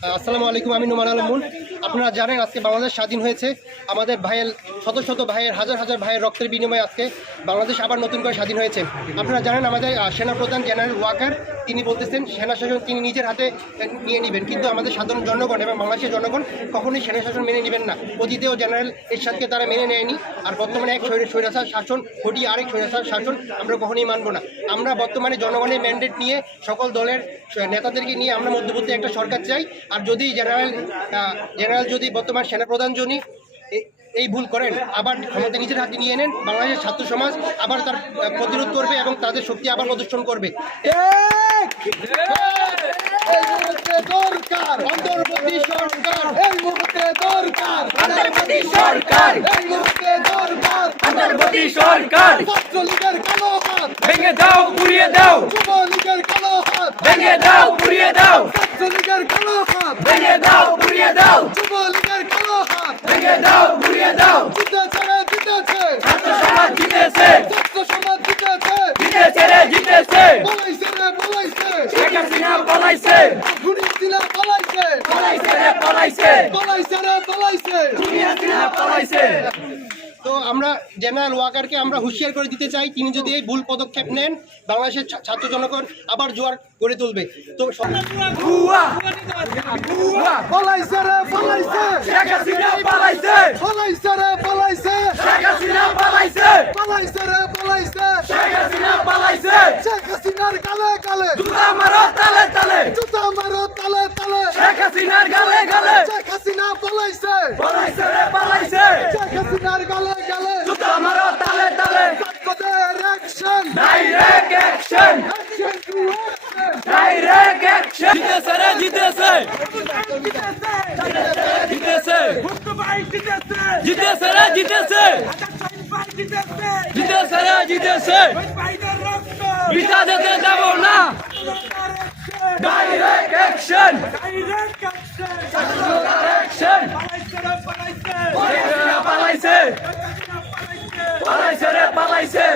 আসসালামু আলাইকুম, আমি নোমান আলম মুন। আপনারা জানেন আজকে বাংলাদেশ স্বাধীন হয়েছে। আমাদের ভাইয়ের শত শত ভাইয়ের হাজার হাজার ভাইয়ের রক্তের বিনিময়ে আজকে বাংলাদেশ আবার নতুন করে স্বাধীন হয়েছে। আপনারা জানেন আমাদের সেনাপ্রধান জেনারেল ওয়াকার তিনি বলতেছেন সেনা শাসন তিনি নিজের হাতে নিয়ে নেবেন, কিন্তু আমাদের সাধারণ জনগণ এবং বাংলাদেশের জনগণ কখনোই সেনা শাসন মেনে নেবেন না। অতীতেও জেনারেল এরশাদকে তারা মেনে নেয়নি, আর বর্তমানে এক স্বৈরাচার শাসন হটিয়ে আরেক স্বৈরাচার শাসন আমরা কখনোই মানব না। আমরা বর্তমানে জনগণের ম্যান্ডেট নিয়ে সকল দলের নেতাদেরকে নিয়ে আমরা মধ্যবর্তী একটা সরকার চাই। আর যদি জেনারেল যদি বর্তমান সেনাপ্রধান যদি এই ভুল করেন, আবার ক্ষমতা নিজের হাতে নিয়ে নেন, বাংলাদেশের ছাত্র সমাজ আবার তার প্রতিরোধ করবে এবং তাদের শক্তি আবার প্রদর্শন করবে। অন্তর্বর্তী সরকার এই মুহূর্তে দরকার, অন্তর্বর্তী সরকার এই মুহূর্তে দরকার, অন্তর্বর্তী সরকার। ছাত্রলীগের কালো হাত ভেঙে দাও, পুড়িয়ে দাও, যুবলীগের কালো হাত ভেঙে দাও, পুড়িয়ে দাও, ছাত্রলীগের কালো হাত ভেঙে দাও, পুড়িয়ে দাও, যুবলীগের কালো হাত ভেঙে দাও, পুড়িয়ে দাও। জিতেছে রে জিতেছে, ছাত্র সমাজ জিতেছে, ছাত্র সমাজ জিতেছে, জিতেছে রে জিতেছে, বলাইছে রে বলাইছে, শেখ হাসিনা বলাইছে, দুনিয়া বলাইছে, বলাইছে রে বলাইছে, বলাইছে রে বলাইছে, দুনিয়া বলাইছে। তো আমরা জেনারেল ওয়াকারকে আমরা হুঁশিয়ার করে দিতে চাই, তিনি যদি এই ভুল পদক্ষেপ নেন বাংলাদেশের ছাত্র জনগণ আবার জোয়ার গড়ে তুলবে। তো বলাইছে রে বলাইছে, শেখ হাসিনা বলাইছে, বলাইছে রে বলাইছে, শেখ হাসিনা বলাইছে, বলাইছে রে বলাইছে, শেখ হাসিনা বলাইছে, শেখ হাসিনার গালে গালে জুতা মারো তালে তালে, জুতা মারো তালে তালে, শেখ হাসিনার গালে গালে, শেখ হাসিনা বলাইছে, বলাইছে রে বলাইছে, শেখ হাসিনার গালে গালে জুতা মারো তালে তালে। Action direct action, action to action, direct action. জিতেছে রে জিতেছে, জিতেছে জিতেছে রে জিতেছে, জিতেছে রে জিতেছে, বিটা যেতে দেব না। ডাইরেক্ট অ্যাকশন, ডাইরেক্ট অ্যাকশন, পালাইছে পালাইছে রে পালাইছে।